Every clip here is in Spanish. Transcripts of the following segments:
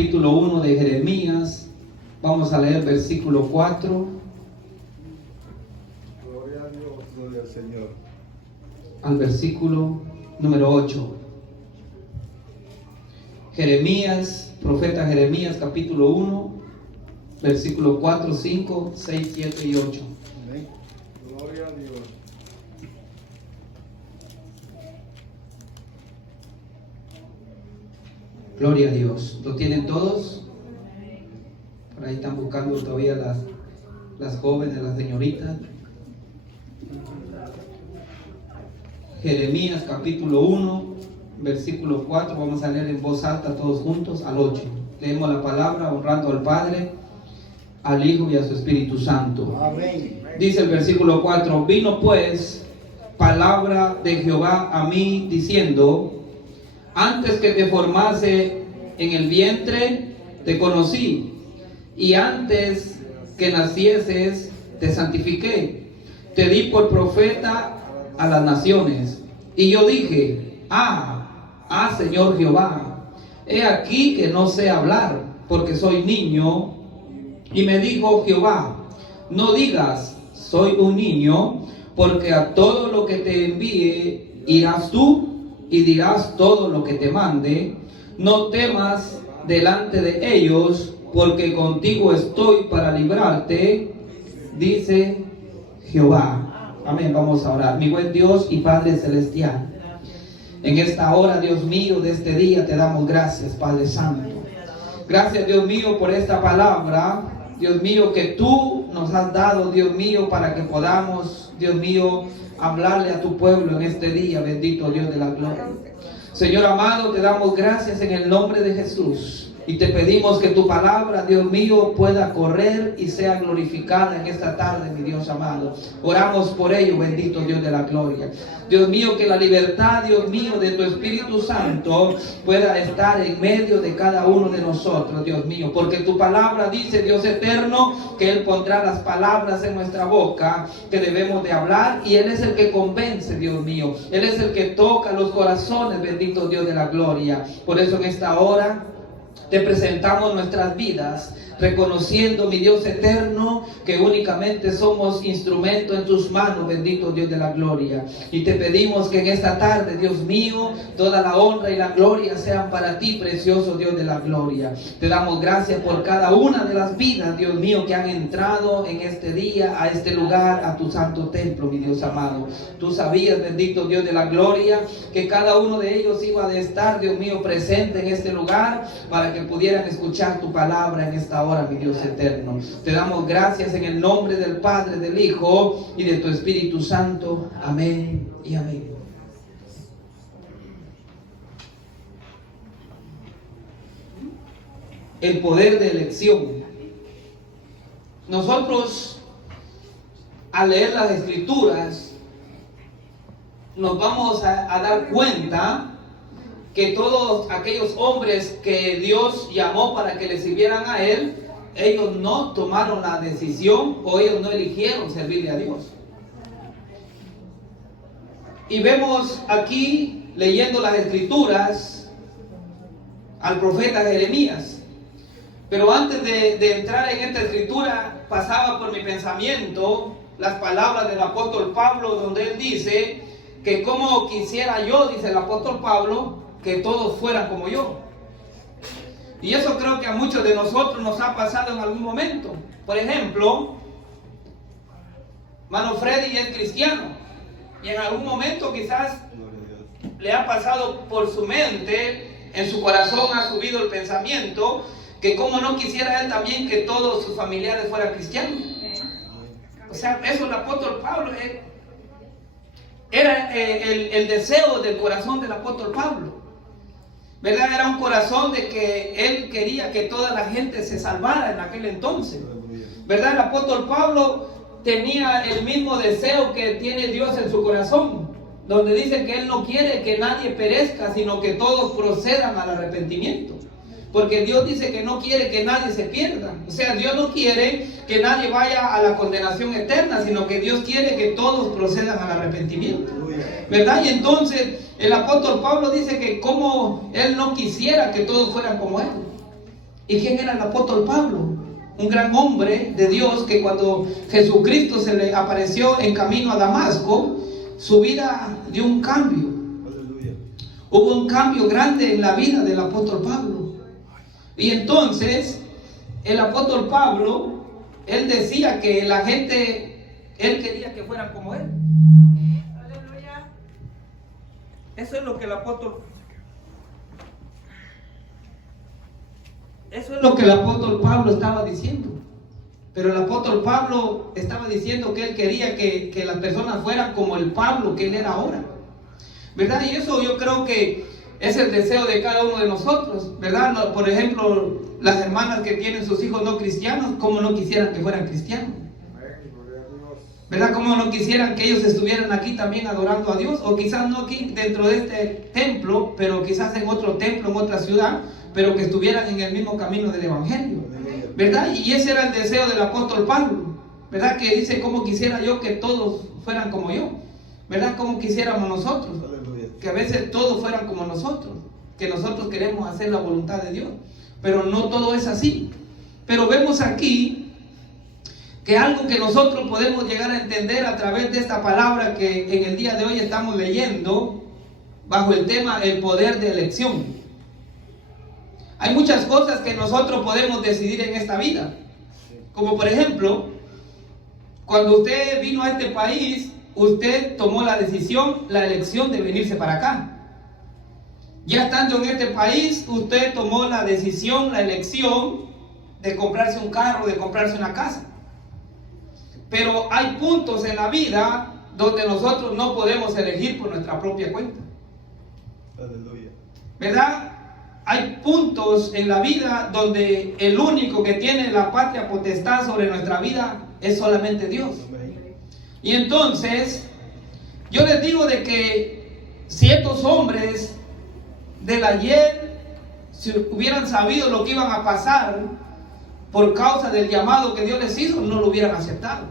Capítulo 1 de Jeremías, vamos a leer versículo 4 Gloria a Dios, gloria al Señor. al versículo número 8. Jeremías, profeta Jeremías, capítulo 1, versículo 4, 5, 6, 7 y 8. Amén. Gloria a Dios. Gloria a Dios. ¿Lo tienen todos? Por ahí están buscando todavía las jóvenes, las señoritas. Jeremías capítulo 1, versículo 4. Vamos a leer en voz alta todos juntos al 8. Leemos la palabra honrando al Padre, al Hijo y a su Espíritu Santo. Amén. Dice el versículo 4: Vino pues palabra de Jehová a mí diciendo: antes que te formase en el vientre te conocí, y antes que nacieses te santifiqué, te di por profeta a las naciones. Y yo dije: Señor Jehová, he aquí que no sé hablar, porque soy niño. Y me dijo Jehová: no digas, soy un niño, porque a todo lo que te envíe irás tú, y dirás todo lo que te mande. No temas delante de ellos, porque contigo estoy para librarte, dice Jehová. Amén. Vamos a orar. Mi buen Dios y Padre celestial, en esta hora, Dios mío, de este día te damos gracias, Padre Santo. Gracias, Dios mío, por esta palabra, Dios mío, que tú nos has dado, Dios mío, para que podamos, Dios mío, hablarle a tu pueblo en este día. Bendito Dios de la gloria. Señor amado, te damos gracias en el nombre de Jesús. Y te pedimos que tu palabra, Dios mío, pueda correr y sea glorificada en esta tarde, mi Dios amado. Oramos por ello, bendito Dios de la gloria. Dios mío, que la libertad, Dios mío, de tu Espíritu Santo pueda estar en medio de cada uno de nosotros, Dios mío. Porque tu palabra dice, Dios eterno, que Él pondrá las palabras en nuestra boca que debemos de hablar. Y Él es el que convence, Dios mío. Él es el que toca los corazones, bendito Dios de la gloria. Por eso en esta hora te presentamos nuestras vidas, reconociendo, mi Dios eterno, que únicamente somos instrumento en tus manos, bendito Dios de la gloria. Y te pedimos que en esta tarde, Dios mío, toda la honra y la gloria sean para ti, precioso Dios de la gloria. Te damos gracias por cada una de las vidas, Dios mío, que han entrado en este día, a este lugar, a tu santo templo, mi Dios amado. Tú sabías, bendito Dios de la gloria, que cada uno de ellos iba a estar, Dios mío, presente en este lugar, para que pudieran escuchar tu palabra en esta hora, mi Dios eterno. Te damos gracias en el nombre del Padre, del Hijo y de tu Espíritu Santo. Amén y amén. El poder de elección. Nosotros, al leer las Escrituras, nos vamos a dar cuenta que todos aquellos hombres que Dios llamó para que le sirvieran a Él, ellos no tomaron la decisión, o ellos no eligieron servirle a Dios. Y vemos aquí, leyendo las Escrituras, al profeta Jeremías. Pero antes de entrar en esta Escritura, pasaba por mi pensamiento las palabras del apóstol Pablo, donde él dice que como quisiera yo, dice el apóstol Pablo, que todos fueran como yo. Y eso creo que a muchos de nosotros nos ha pasado en algún momento. Por ejemplo, Mano Freddy es cristiano, y en algún momento quizás le ha pasado por su mente, en su corazón ha subido el pensamiento, que como no quisiera él también que todos sus familiares fueran cristianos. O sea, eso el apóstol Pablo era el deseo del corazón del apóstol Pablo, ¿verdad? Era un corazón de que él quería que toda la gente se salvara en aquel entonces, ¿verdad? El apóstol Pablo tenía el mismo deseo que tiene Dios en su corazón, donde dice que él no quiere que nadie perezca, sino que todos procedan al arrepentimiento. Porque Dios dice que no quiere que nadie se pierda. O sea, Dios no quiere que nadie vaya a la condenación eterna, sino que Dios quiere que todos procedan al arrepentimiento, ¿verdad? Y entonces el apóstol Pablo dice que como él no quisiera que todos fueran como él. ¿Y quién era el apóstol Pablo? Un gran hombre de Dios que cuando Jesucristo se le apareció en camino a Damasco, su vida dio un cambio. Aleluya. Hubo un cambio grande en la vida del apóstol Pablo. Y entonces, el apóstol Pablo, él decía que la gente, él quería que fueran como él. Aleluya. Eso es lo que el apóstol Pablo estaba diciendo. Pero el apóstol Pablo estaba diciendo que él quería que las personas fueran como el Pablo que él era ahora, ¿verdad? Y eso yo creo que es el deseo de cada uno de nosotros, ¿verdad? Por ejemplo, las hermanas que tienen sus hijos no cristianos, ¿cómo no quisieran que fueran cristianos? ¿Verdad? ¿Cómo no quisieran que ellos estuvieran aquí también adorando a Dios? O quizás no aquí dentro de este templo, pero quizás en otro templo, en otra ciudad, pero que estuvieran en el mismo camino del Evangelio, ¿verdad? Y ese era el deseo del apóstol Pablo, ¿verdad? Que dice, ¿cómo quisiera yo que todos fueran como yo? ¿Verdad? ¿Cómo quisiéramos nosotros? Que a veces todos fueran como nosotros, que nosotros queremos hacer la voluntad de Dios, pero no todo es así. Pero vemos aquí que algo que nosotros podemos llegar a entender a través de esta palabra que en el día de hoy estamos leyendo, bajo el tema el poder de elección. Hay muchas cosas que nosotros podemos decidir en esta vida, como por ejemplo, cuando usted vino a este país, usted tomó la decisión, la elección de venirse para acá. Ya estando en este país, usted tomó la decisión, la elección de comprarse un carro, de comprarse una casa. Pero hay puntos en la vida donde nosotros no podemos elegir por nuestra propia cuenta. Aleluya. ¿Verdad? Hay puntos en la vida donde el único que tiene la patria potestad sobre nuestra vida es solamente Dios. Y entonces, yo les digo de que si estos hombres del ayer, si hubieran sabido lo que iban a pasar por causa del llamado que Dios les hizo, no lo hubieran aceptado.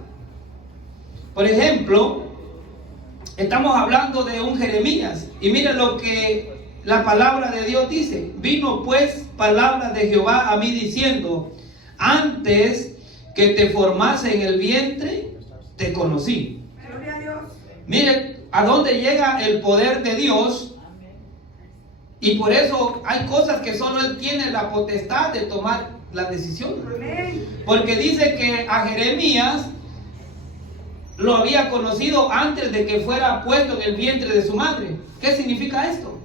Por ejemplo, estamos hablando de un Jeremías, y miren lo que la palabra de Dios dice: vino pues palabra de Jehová a mí diciendo, antes que te formase en el vientre, te conocí. Gloria a Dios. Miren a dónde llega el poder de Dios. Y por eso hay cosas que solo Él tiene la potestad de tomar las decisiones. Amén. Porque dice que a Jeremías lo había conocido antes de que fuera puesto en el vientre de su madre. ¿Qué significa esto?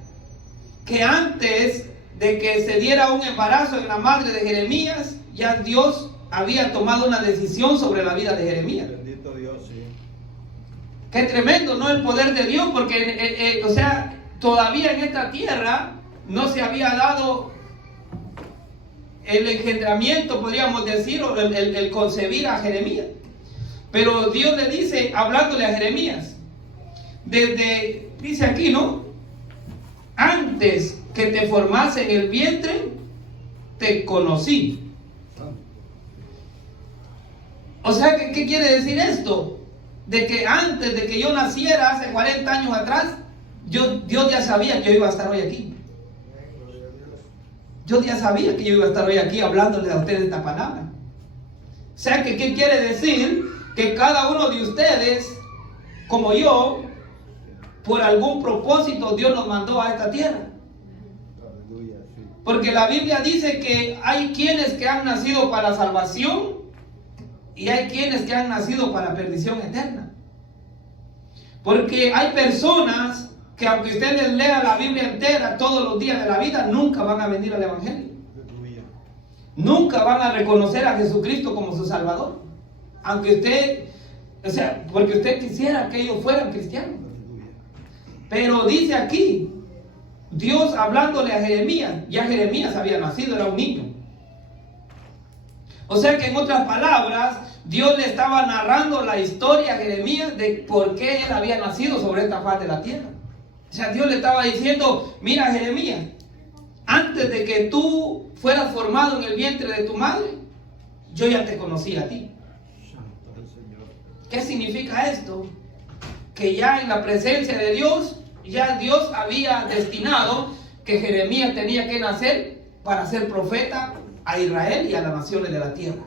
Que antes de que se diera un embarazo en la madre de Jeremías, ya Dios había tomado una decisión sobre la vida de Jeremías. Bendito Dios, sí. Qué tremendo, ¿no? El poder de Dios, porque, o sea, todavía en esta tierra no se había dado el engendramiento, podríamos decir, o el concebir a Jeremías. Pero Dios le dice, hablándole a Jeremías, dice aquí, ¿no? Antes que te formase en el vientre, te conocí. O sea, ¿qué quiere decir esto? De que antes de que yo naciera, hace 40 años atrás, Dios ya sabía que yo iba a estar hoy aquí. Yo ya sabía que yo iba a estar hoy aquí hablándoles a ustedes esta palabra. O sea, ¿qué quiere decir? Que cada uno de ustedes, como yo, por algún propósito Dios nos mandó a esta tierra. Aleluya, sí. Porque la Biblia dice que hay quienes que han nacido para salvación y hay quienes que han nacido para perdición eterna. Porque hay personas que aunque ustedes lean la Biblia entera todos los días de la vida, nunca van a venir al Evangelio. Aleluya. Nunca van a reconocer a Jesucristo como su Salvador. Aunque usted, o sea, porque usted quisiera que ellos fueran cristianos. Aleluya. Pero dice aquí, Dios hablándole a Jeremías, ya Jeremías había nacido, era un niño. O sea que en otras palabras, Dios le estaba narrando la historia a Jeremías de por qué él había nacido sobre esta faz de la tierra. O sea, Dios le estaba diciendo, mira Jeremías, antes de que tú fueras formado en el vientre de tu madre, yo ya te conocí a ti. Santo el Señor. ¿Qué significa esto? Que ya en la presencia de Dios, ya Dios había destinado que Jeremías tenía que nacer para ser profeta a Israel y a las naciones de la tierra.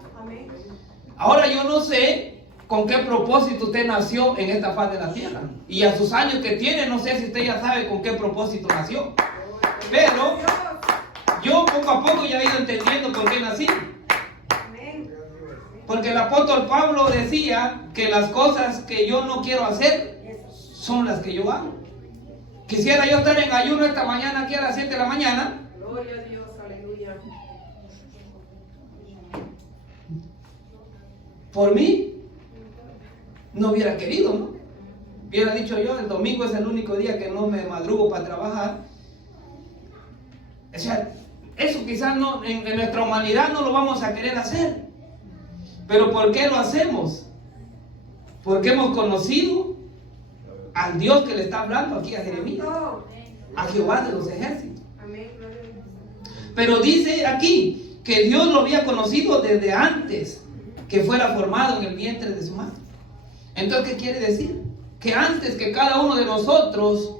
Ahora yo no sé con qué propósito usted nació en esta faz de la tierra. Y a sus años que tiene, no sé si usted ya sabe con qué propósito nació. Pero yo poco a poco ya he ido entendiendo por qué nací. Porque el apóstol Pablo decía que las cosas que yo no quiero hacer son las que yo hago. Quisiera yo estar en ayuno esta mañana aquí a las 7 de la mañana. Gloria a Dios, aleluya. Por mí, no hubiera querido, ¿no? Hubiera dicho yo, el domingo es el único día que no me madrugo para trabajar. O sea, eso quizás no, en nuestra humanidad no lo vamos a querer hacer. Pero ¿por qué lo hacemos? Porque hemos conocido al Dios que le está hablando aquí a Jeremías, a Jehová de los ejércitos. Pero dice aquí que Dios lo había conocido desde antes que fuera formado en el vientre de su madre. Entonces, ¿qué quiere decir? Que antes que cada uno de nosotros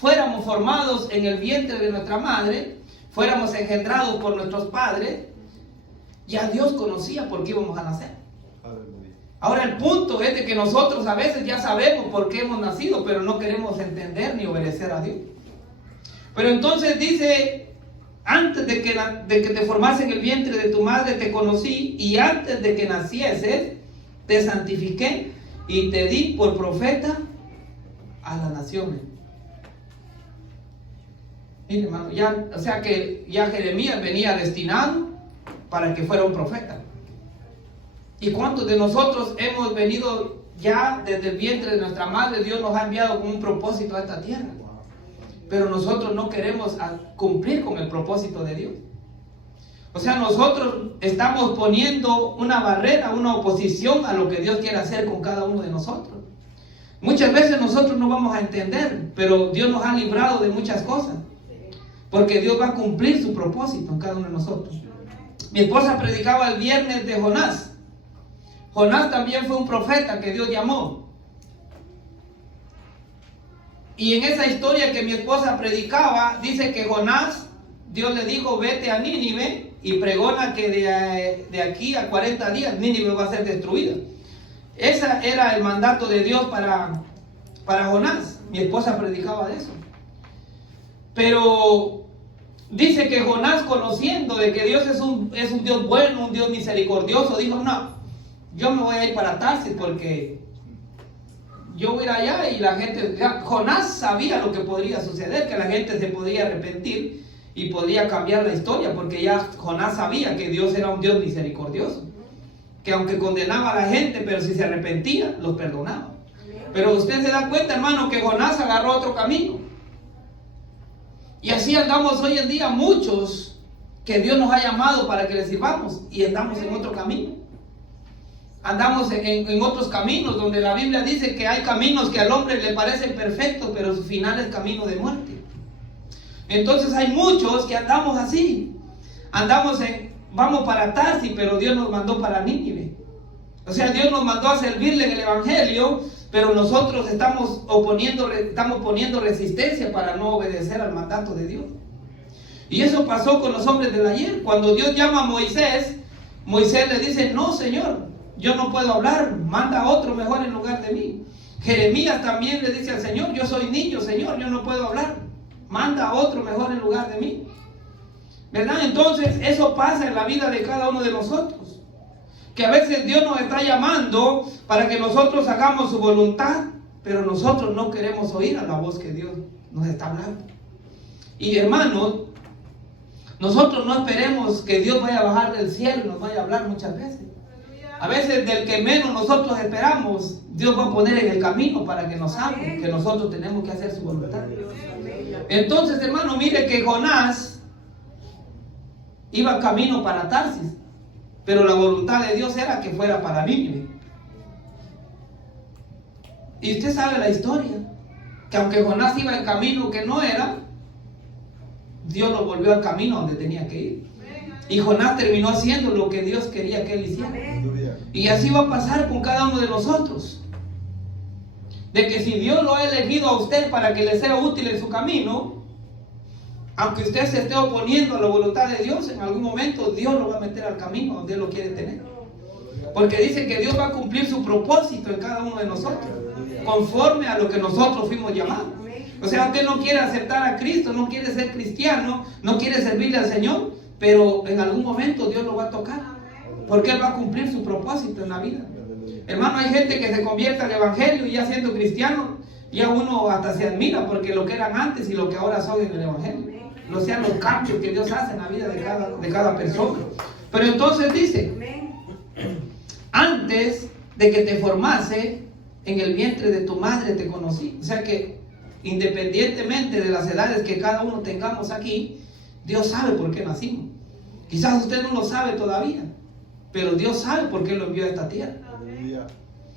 fuéramos formados en el vientre de nuestra madre, fuéramos engendrados por nuestros padres, ya Dios conocía por qué íbamos a nacer. Ahora el punto es de que nosotros a veces ya sabemos por qué hemos nacido, pero no queremos entender ni obedecer a Dios. Pero entonces dice, antes de que te formase en el vientre de tu madre te conocí, y antes de que nacieses te santifiqué y te di por profeta a las naciones. Mire, hermano, o sea que ya Jeremías venía destinado para que fuera un profeta. ¿Y cuántos de nosotros hemos venido ya desde el vientre de nuestra madre? Dios nos ha enviado con un propósito a esta tierra, pero nosotros no queremos cumplir con el propósito de Dios. O sea, nosotros estamos poniendo una barrera, una oposición a lo que Dios quiere hacer con cada uno de nosotros. Muchas veces nosotros no vamos a entender, pero Dios nos ha librado de muchas cosas, porque Dios va a cumplir su propósito en cada uno de nosotros. Mi esposa predicaba el viernes de Jonás. Jonás también fue un profeta que Dios llamó. Y en esa historia que mi esposa predicaba, dice que Jonás, Dios le dijo, vete a Nínive y pregona que de aquí a 40 días Nínive va a ser destruida. Ese era el mandato de Dios para Jonás. Mi esposa predicaba de eso. Pero dice que Jonás, conociendo de que Dios es un Dios bueno, un Dios misericordioso, dijo, no, yo me voy a ir para Tarsis porque yo voy a ir allá y la gente... Jonás sabía lo que podría suceder, que la gente se podía arrepentir y podría cambiar la historia, porque ya Jonás sabía que Dios era un Dios misericordioso, que aunque condenaba a la gente, pero si se arrepentía, los perdonaba. Pero usted se da cuenta, hermano, que Jonás agarró otro camino. Y así andamos hoy en día muchos que Dios nos ha llamado para que le sirvamos y andamos en otro camino. Andamos en otros caminos donde la Biblia dice que hay caminos que al hombre le parecen perfectos, pero su final es camino de muerte. Entonces hay muchos que andamos así. Vamos para Tarsis, pero Dios nos mandó para Nínive. O sea, Dios nos mandó a servirle en el Evangelio, pero nosotros estamos poniendo resistencia para no obedecer al mandato de Dios. Y eso pasó con los hombres del ayer. Cuando Dios llama a Moisés, Moisés le dice, no, Señor, yo no puedo hablar, manda a otro mejor en lugar de mí. Jeremías también le dice al Señor, yo soy niño, Señor, yo no puedo hablar, manda a otro mejor en lugar de mí. ¿Verdad? Entonces eso pasa en la vida de cada uno de nosotros, que a veces Dios nos está llamando para que nosotros hagamos su voluntad, pero nosotros no queremos oír a la voz que Dios nos está hablando. Y hermanos, nosotros no esperemos que Dios vaya a bajar del cielo y nos vaya a hablar muchas veces. A veces del que menos nosotros esperamos, Dios va a poner en el camino para que nos hable, que nosotros tenemos que hacer su voluntad. Entonces, hermano, mire que Jonás iba camino para Tarsis, pero la voluntad de Dios era que fuera para Nínive. Y usted sabe la historia, que aunque Jonás iba en camino que no era, Dios lo volvió al camino donde tenía que ir. Y Jonás terminó haciendo lo que Dios quería que él hiciera. Y así va a pasar con cada uno de nosotros. De que si Dios lo ha elegido a usted para que le sea útil en su camino, Aunque usted se esté oponiendo a la voluntad de Dios, en algún momento Dios lo va a meter al camino donde Él lo quiere tener. Porque dice que Dios va a cumplir su propósito en cada uno de nosotros, conforme a lo que nosotros fuimos llamados. O sea, usted no quiere aceptar a Cristo, no quiere ser cristiano, no quiere servirle al Señor, pero en algún momento Dios lo va a tocar, porque Él va a cumplir su propósito en la vida. Hermano, hay gente que se convierte al Evangelio y ya siendo cristiano, ya uno hasta se admira porque lo que eran antes y lo que ahora son en el Evangelio. No sean los cambios que Dios hace en la vida de cada persona. Pero entonces dice, antes de que te formase en el vientre de tu madre te conocí. O sea que independientemente de las edades que cada uno tengamos aquí, Dios sabe por qué nacimos. Quizás usted no lo sabe todavía, pero Dios sabe por qué lo envió a esta tierra,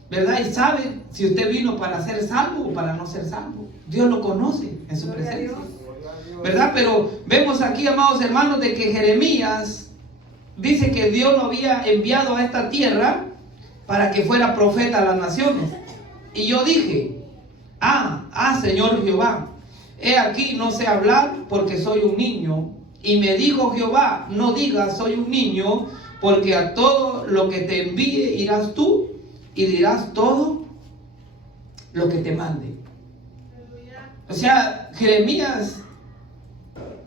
¿verdad? Y sabe si usted vino para ser salvo o para no ser salvo. Dios lo conoce en su presencia, ¿verdad? Pero vemos aquí, amados hermanos, de que Jeremías dice que Dios lo había enviado a esta tierra para que fuera profeta a las naciones. Y yo dije, Señor Jehová, he aquí no sé hablar porque soy un niño. Y me dijo Jehová, no digas soy un niño, porque a todo lo que te envíe irás tú y dirás todo lo que te mande. O sea, Jeremías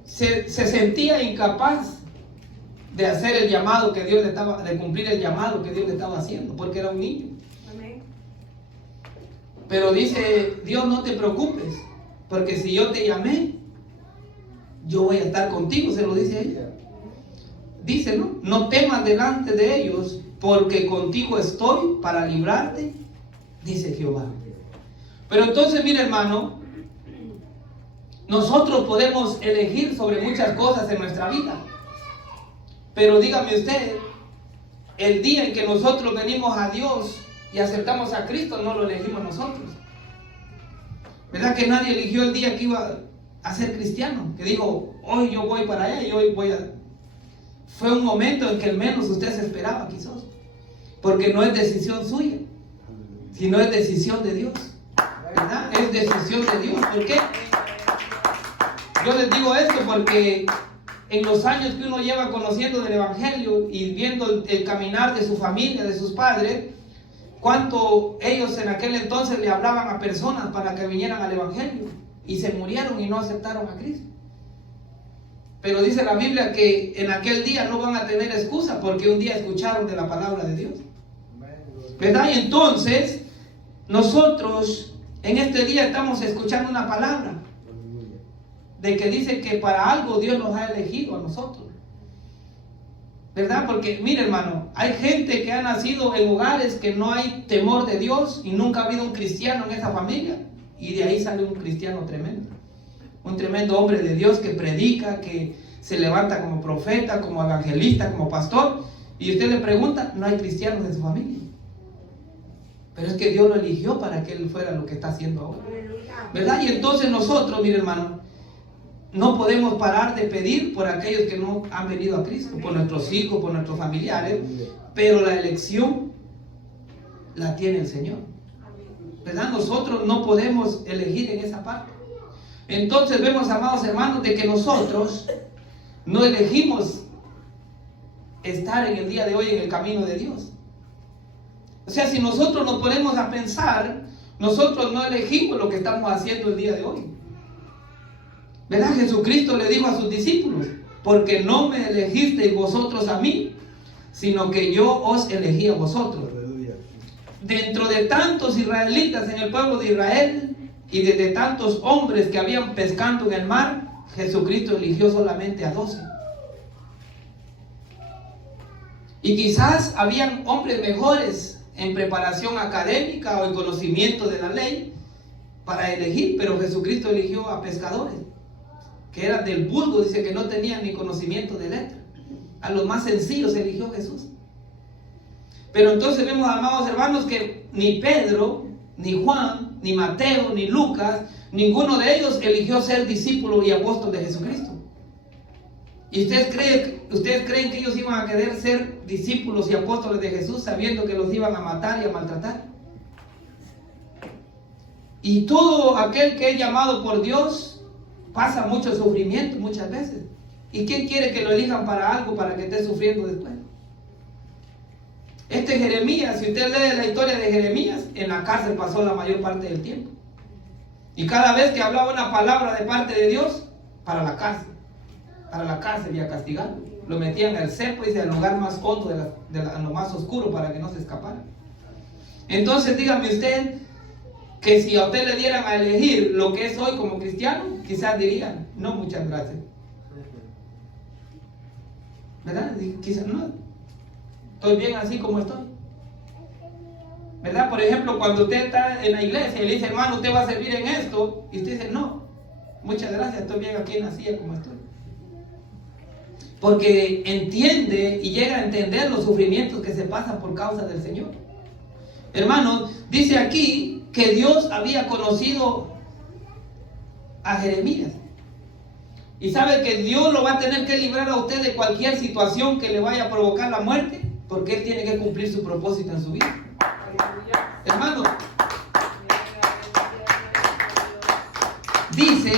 se sentía incapaz de hacer el llamado que Dios le estaba, de cumplir el llamado que Dios le estaba haciendo, porque era un niño. Pero dice Dios, no te preocupes, porque si yo te llamé, yo voy a estar contigo, se lo dice ella. Dice, ¿no? No temas delante de ellos, porque contigo estoy para librarte, dice Jehová. Pero entonces, mire hermano, nosotros podemos elegir sobre muchas cosas en nuestra vida. Pero dígame usted, el día en que nosotros venimos a Dios y aceptamos a Cristo, no lo elegimos nosotros. ¿Verdad que nadie eligió el día que iba a ser cristiano? Que dijo, hoy yo voy para allá y hoy voy a... Fue un momento en que al menos usted se esperaba quizás. Porque no es decisión suya, sino es decisión de Dios. ¿Verdad? Es decisión de Dios. ¿Por qué? Yo les digo esto porque en los años que uno lleva conociendo del Evangelio y viendo el caminar de su familia, de sus padres, cuánto ellos en aquel entonces le hablaban a personas para que vinieran al Evangelio y se murieron y no aceptaron a Cristo. Pero dice la Biblia que en aquel día no van a tener excusa porque un día escucharon de la palabra de Dios, ¿verdad? Y entonces nosotros en este día estamos escuchando una palabra de que dice que para algo Dios nos ha elegido a nosotros, ¿verdad? Porque mire hermano, hay gente que ha nacido en hogares que no hay temor de Dios y nunca ha habido un cristiano en esa familia, y de ahí sale un cristiano tremendo, un tremendo hombre de Dios que predica, que se levanta como profeta, como evangelista, como pastor, y usted le pregunta, no hay cristianos en su familia. Pero es que Dios lo eligió para que él fuera lo que está haciendo ahora, ¿verdad? Y entonces nosotros, mire hermano, no podemos parar de pedir por aquellos que no han venido a Cristo, por nuestros hijos, por nuestros familiares, pero la elección la tiene el Señor, ¿verdad? Nosotros no podemos elegir en esa parte. Entonces vemos, amados hermanos, de que nosotros no elegimos estar en el día de hoy en el camino de Dios. O sea, si nosotros nos ponemos a pensar, nosotros no elegimos lo que estamos haciendo el día de hoy, ¿verdad? Jesucristo le dijo a sus discípulos, porque no me elegisteis vosotros a mí, sino que yo os elegí a vosotros. Dentro de tantos israelitas en el pueblo de Israel y de tantos hombres que habían pescando en el mar, Jesucristo eligió solamente a 12. Y quizás habían hombres mejores en preparación académica o en conocimiento de la ley para elegir, pero Jesucristo eligió a pescadores que eran del vulgo, dice que no tenían ni conocimiento de letra. A los más sencillos eligió Jesús. Pero entonces vemos, amados hermanos, que ni Pedro, ni Juan, ni Mateo, ni Lucas, ninguno de ellos eligió ser discípulo y apóstol de Jesucristo. ¿Y ustedes creen que ellos iban a querer ser discípulos y apóstoles de Jesús sabiendo que los iban a matar y a maltratar? Y todo aquel que es llamado por Dios, pasa mucho sufrimiento muchas veces. ¿Y quién quiere que lo elijan para algo para que esté sufriendo después? Este Jeremías, si usted lee la historia de Jeremías, en la cárcel pasó la mayor parte del tiempo. Y cada vez que hablaba una palabra de parte de Dios, para la cárcel y a castigarlo. Lo metían al cepo y al lugar más hondo, a lo más oscuro, para que no se escapara. Entonces dígame usted que si a usted le dieran a elegir lo que es hoy como cristiano, quizás dirían, no, muchas gracias. ¿Verdad? Quizás no, estoy bien así como estoy. ¿Verdad? Por ejemplo, cuando usted está en la iglesia y le dice, hermano, usted va a servir en esto, y usted dice, no, muchas gracias, estoy bien aquí en la silla como estoy. Porque entiende y llega a entender los sufrimientos que se pasan por causa del Señor. Hermanos, dice aquí que Dios había conocido a Jeremías. Y sabe que Dios lo va a tener que librar a usted de cualquier situación que le vaya a provocar la muerte, porque Él tiene que cumplir su propósito en su vida. Hermano, dice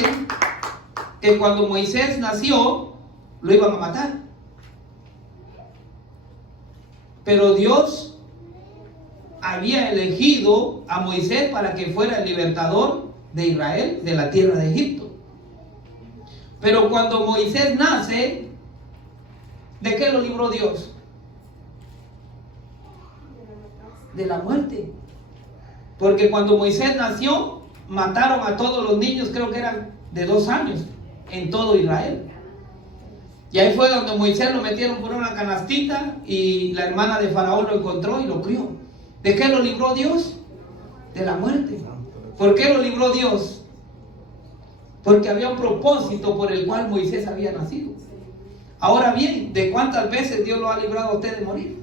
que cuando Moisés nació, lo iban a matar. Pero Dios había elegido a Moisés para que fuera el libertador de Israel de la tierra de Egipto. Pero cuando Moisés nace, ¿de qué lo libró Dios? De la muerte. Porque cuando Moisés nació, mataron a todos los niños, creo que eran de 2 años, en todo Israel. Y ahí fue donde Moisés lo metieron por una canastita y la hermana de Faraón lo encontró y lo crió. ¿De qué lo libró Dios? De la muerte. ¿Por qué lo libró Dios? Porque había un propósito por el cual Moisés había nacido. Ahora bien, ¿de cuántas veces Dios lo ha librado a usted de morir?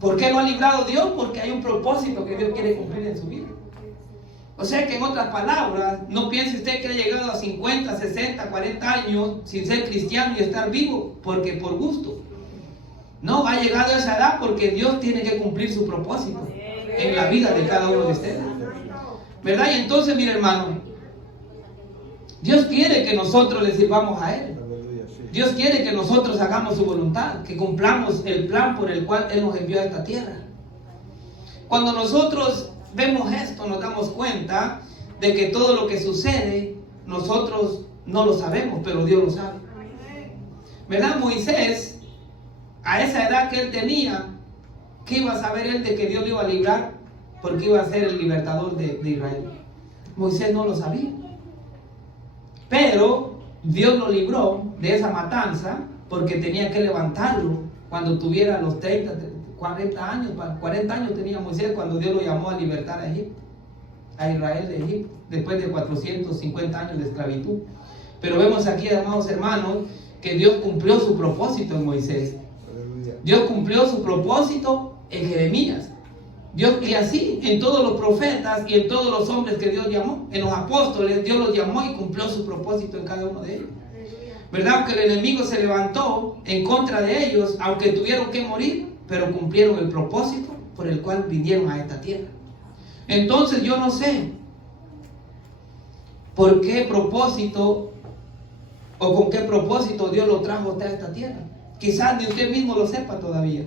¿Por qué lo ha librado Dios? Porque hay un propósito que Dios quiere cumplir en su vida. O sea que en otras palabras, no piense usted que ha llegado a 50, 60, 40 años sin ser cristiano y estar vivo, porque por gusto. No, ha llegado a esa edad porque Dios tiene que cumplir su propósito en la vida de cada uno de ustedes. ¿Verdad? Y entonces, mire hermano, Dios quiere que nosotros le sirvamos a Él. Dios quiere que nosotros hagamos su voluntad, que cumplamos el plan por el cual Él nos envió a esta tierra. Cuando nosotros vemos esto, nos damos cuenta de que todo lo que sucede, nosotros no lo sabemos, pero Dios lo sabe. ¿Verdad? Moisés, a esa edad que él tenía, ¿qué iba a saber él de que Dios lo iba a librar? Porque iba a ser el libertador de Israel. Moisés no lo sabía. Pero Dios lo libró de esa matanza porque tenía que levantarlo cuando tuviera los 30, 40 años. 40 años tenía Moisés cuando Dios lo llamó a libertar a Egipto, a Israel de Egipto, después de 450 años de esclavitud. Pero vemos aquí, amados hermanos, que Dios cumplió su propósito en Moisés. Dios cumplió su propósito en Jeremías. Dios, y así en todos los profetas y en todos los hombres que Dios llamó, en los apóstoles, Dios los llamó y cumplió su propósito en cada uno de ellos. ¿Verdad? Aunque el enemigo se levantó en contra de ellos, aunque tuvieron que morir, pero cumplieron el propósito por el cual vinieron a esta tierra. Entonces yo no sé por qué propósito o con qué propósito Dios lo trajo hasta esta tierra. Quizás ni usted mismo lo sepa todavía.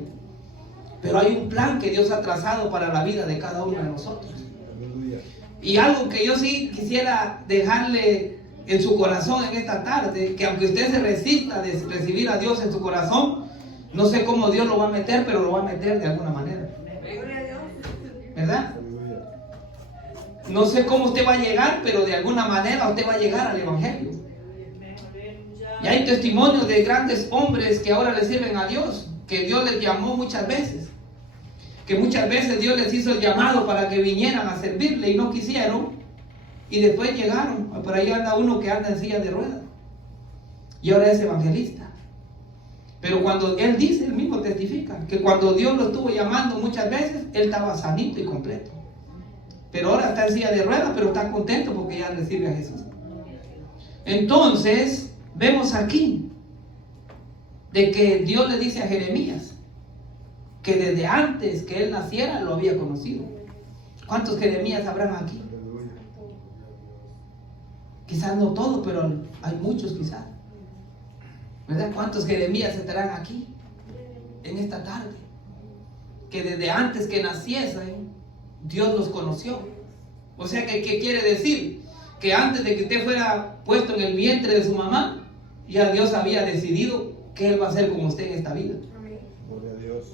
Pero hay un plan que Dios ha trazado para la vida de cada uno de nosotros. Y algo que yo sí quisiera dejarle en su corazón en esta tarde, que aunque usted se resista de recibir a Dios en su corazón, no sé cómo Dios lo va a meter, pero lo va a meter de alguna manera. ¿Verdad? No sé cómo usted va a llegar, pero de alguna manera usted va a llegar al Evangelio. Y hay testimonios de grandes hombres que ahora le sirven a Dios, que Dios les llamó muchas veces, que muchas veces Dios les hizo el llamado para que vinieran a servirle y no quisieron, y después llegaron. Por ahí anda uno que anda en silla de ruedas y ahora es evangelista. Pero cuando él dice, él mismo testifica, que cuando Dios lo estuvo llamando muchas veces, él estaba sanito y completo. Pero ahora está en silla de ruedas, pero está contento porque ya recibe a Jesús. Entonces, vemos aquí de que Dios le dice a Jeremías que desde antes que él naciera lo había conocido. ¿Cuántos Jeremías habrán aquí? Quizás no todos, pero hay muchos quizás. ¿Verdad? ¿Cuántos Jeremías estarán aquí en esta tarde? Que desde antes que naciesen, Dios los conoció. O sea, ¿qué quiere decir? Que antes de que usted fuera puesto en el vientre de su mamá, ya Dios había decidido qué Él va a hacer con usted en esta vida. Gloria a Dios.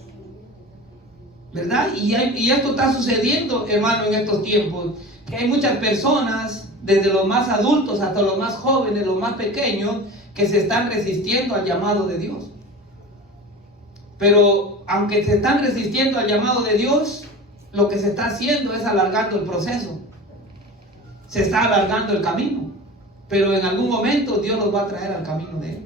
¿Verdad? Y esto está sucediendo, hermano, en estos tiempos. Que hay muchas personas, desde los más adultos hasta los más jóvenes, los más pequeños, que se están resistiendo al llamado de Dios. Pero aunque se están resistiendo al llamado de Dios, lo que se está haciendo es alargando el proceso. Se está alargando el camino. Pero en algún momento Dios nos va a traer al camino de Él.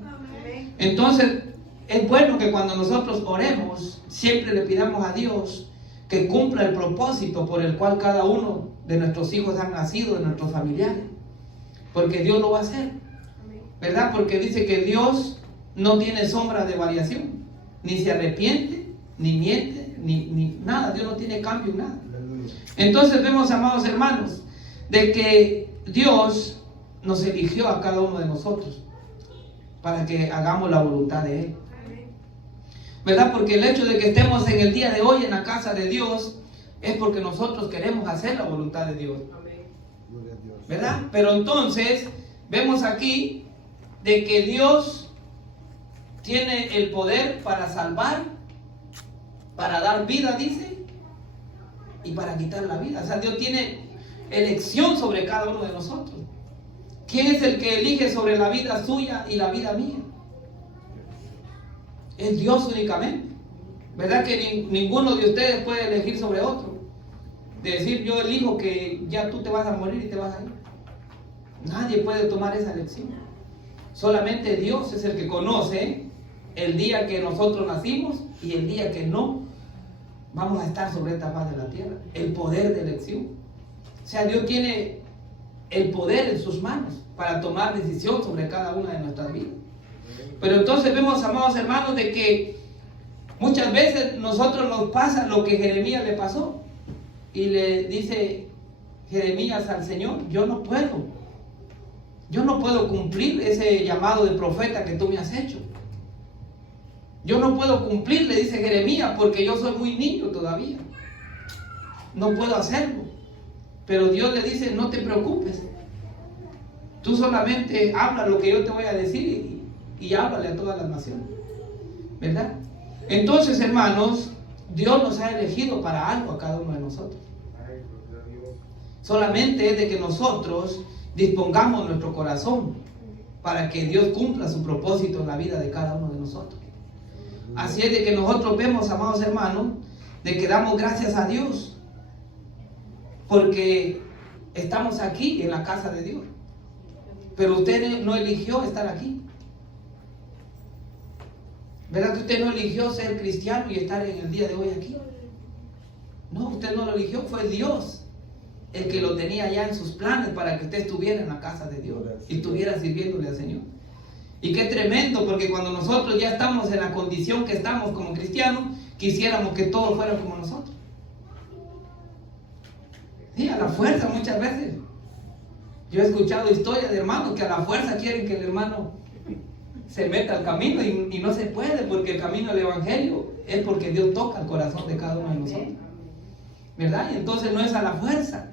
Entonces, es bueno que cuando nosotros oremos, siempre le pidamos a Dios que cumpla el propósito por el cual cada uno de nuestros hijos han nacido, de nuestros familiares. Porque Dios lo va a hacer. ¿Verdad? Porque dice que Dios no tiene sombra de variación. Ni se arrepiente, ni miente, ni nada. Dios no tiene cambio en nada. Aleluya. Entonces vemos, amados hermanos, de que Dios nos eligió a cada uno de nosotros para que hagamos la voluntad de Él. ¿Verdad? Porque el hecho de que estemos en el día de hoy en la casa de Dios es porque nosotros queremos hacer la voluntad de Dios. Gloria a Dios. ¿Verdad? Pero entonces vemos aquí de que Dios tiene el poder para salvar, para dar vida, dice, y para quitar la vida. O sea, Dios tiene elección sobre cada uno de nosotros. ¿Quién es el que elige sobre la vida suya y la vida mía? Es Dios únicamente. ¿Verdad que ninguno de ustedes puede elegir sobre otro? De decir, yo elijo que ya tú te vas a morir y te vas a ir. Nadie puede tomar esa elección. Solamente Dios es el que conoce el día que nosotros nacimos y el día que no vamos a estar sobre esta faz de la tierra. El poder de elección. O sea, Dios tiene el poder en sus manos para tomar decisión sobre cada una de nuestras vidas. Pero entonces vemos, amados hermanos, de que muchas veces nosotros nos pasa lo que Jeremías le pasó. Y le dice Jeremías al Señor, yo no puedo cumplir ese llamado de profeta que tú me has hecho. Yo no puedo cumplir, le dice Jeremías, porque yo soy muy niño todavía. No puedo hacerlo. Pero Dios le dice, no te preocupes. Tú solamente habla lo que yo te voy a decir y háblale a todas las naciones. ¿Verdad? Entonces, hermanos, Dios nos ha elegido para algo a cada uno de nosotros. Solamente es de que nosotros dispongamos nuestro corazón para que Dios cumpla su propósito en la vida de cada uno de nosotros. Así es de que nosotros vemos, amados hermanos, de que damos gracias a Dios porque estamos aquí en la casa de Dios. Pero usted no eligió estar aquí. ¿Verdad que usted no eligió ser cristiano y estar en el día de hoy aquí? No, usted no lo eligió, fue Dios el que lo tenía ya en sus planes para que usted estuviera en la casa de Dios y estuviera sirviéndole al Señor. Y qué tremendo, porque cuando nosotros ya estamos en la condición que estamos como cristianos, quisiéramos que todos fueran como nosotros. Sí, a la fuerza muchas veces. Yo he escuchado historias de hermanos que a la fuerza quieren que el hermano se meta al camino y no se puede, porque el camino del evangelio es porque Dios toca el corazón de cada uno de nosotros. ¿Verdad? Y entonces no es a la fuerza.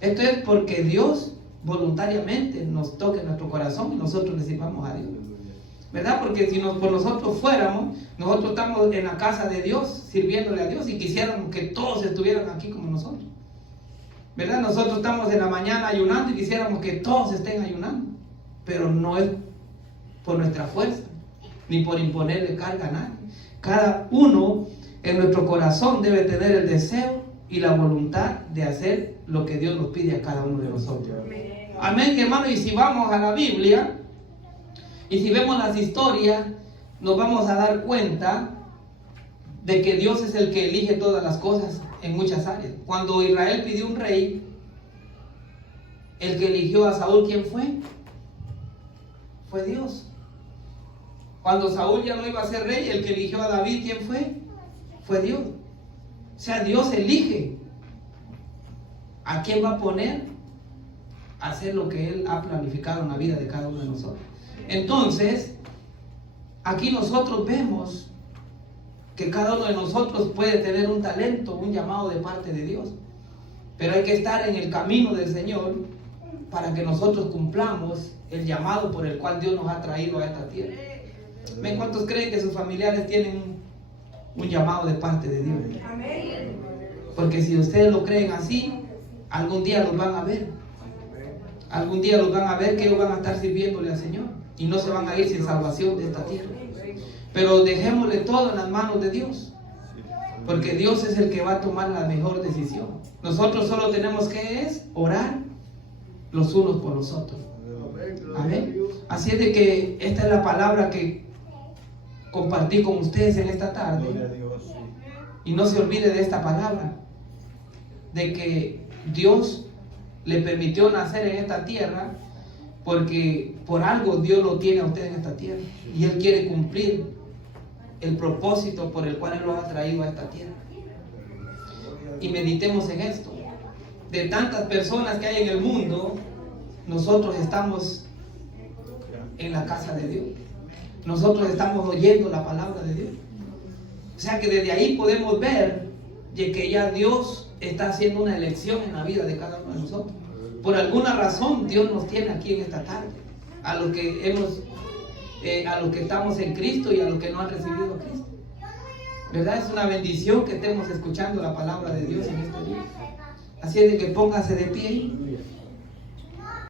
Esto es porque Dios voluntariamente nos toca en nuestro corazón y nosotros le sirvamos a Dios. ¿Verdad? Porque si por nosotros fuéramos, nosotros estamos en la casa de Dios, sirviéndole a Dios y quisiéramos que todos estuvieran aquí como nosotros. ¿Verdad? Nosotros estamos en la mañana ayunando y quisiéramos que todos estén ayunando. Pero no es por nuestra fuerza, ni por imponerle carga a nadie. Cada uno en nuestro corazón debe tener el deseo y la voluntad de hacer lo que Dios nos pide a cada uno de nosotros. Amén, hermano. Y si vamos a la Biblia y si vemos las historias, nos vamos a dar cuenta de que Dios es el que elige todas las cosas en muchas áreas. Cuando Israel pidió un rey, el que eligió a Saúl, ¿quién fue? Fue Dios. Cuando Saúl ya no iba a ser rey, el que eligió a David, ¿quién fue? Fue Dios. O sea, Dios elige a quién va a poner hacer lo que Él ha planificado en la vida de cada uno de nosotros. Entonces, aquí nosotros vemos que cada uno de nosotros puede tener un talento, un llamado de parte de Dios. Pero hay que estar en el camino del Señor para que nosotros cumplamos el llamado por el cual Dios nos ha traído a esta tierra. ¿Ven cuántos creen que sus familiares tienen un llamado de parte de Dios? Amén. Porque si ustedes lo creen así, algún día los van a ver. Algún día los van a ver que ellos van a estar sirviéndole al Señor y no se van a ir sin salvación de esta tierra. Pero dejémosle todo en las manos de Dios, porque Dios es el que va a tomar la mejor decisión. Nosotros solo tenemos que orar los unos por los otros. Amén. Así es de que esta es la palabra que compartí con ustedes en esta tarde. Gloria a Dios. Y no se olvide de esta palabra, de que Dios le permitió nacer en esta tierra, porque por algo Dios lo tiene a usted en esta tierra. Y Él quiere cumplir el propósito por el cual Él lo ha traído a esta tierra. Y meditemos en esto. De tantas personas que hay en el mundo, nosotros estamos en la casa de Dios. Nosotros estamos oyendo la palabra de Dios. O sea que desde ahí podemos ver de que ya Dios está haciendo una elección en la vida de cada uno de nosotros. Por alguna razón Dios nos tiene aquí en esta tarde, a los que estamos en Cristo y a los que no han recibido a Cristo. ¿Verdad? Es una bendición que estemos escuchando la palabra de Dios en este día. Así es de que póngase de pie